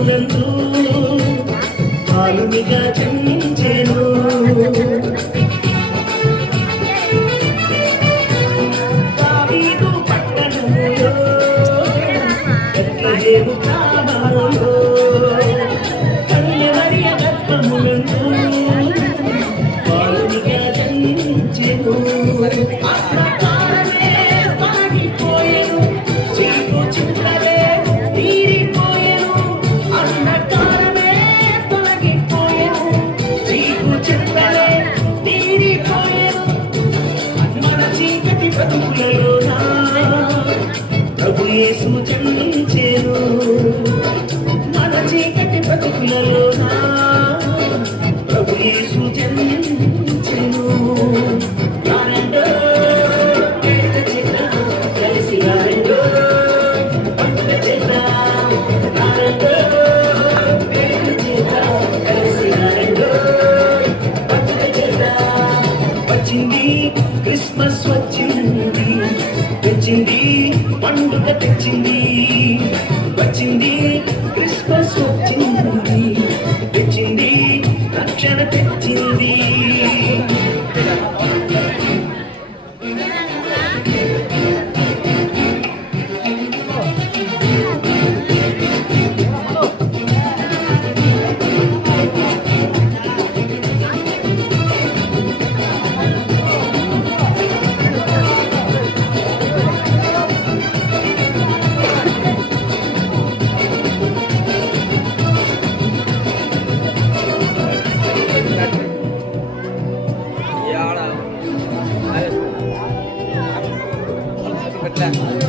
ప్రభునందు పాలునిగా జన్మించెను. పట్టణములో ఎట్లయేము కామారో బ్రతుకులలోనా ప్రభు యేసు watching me. Mazatlán.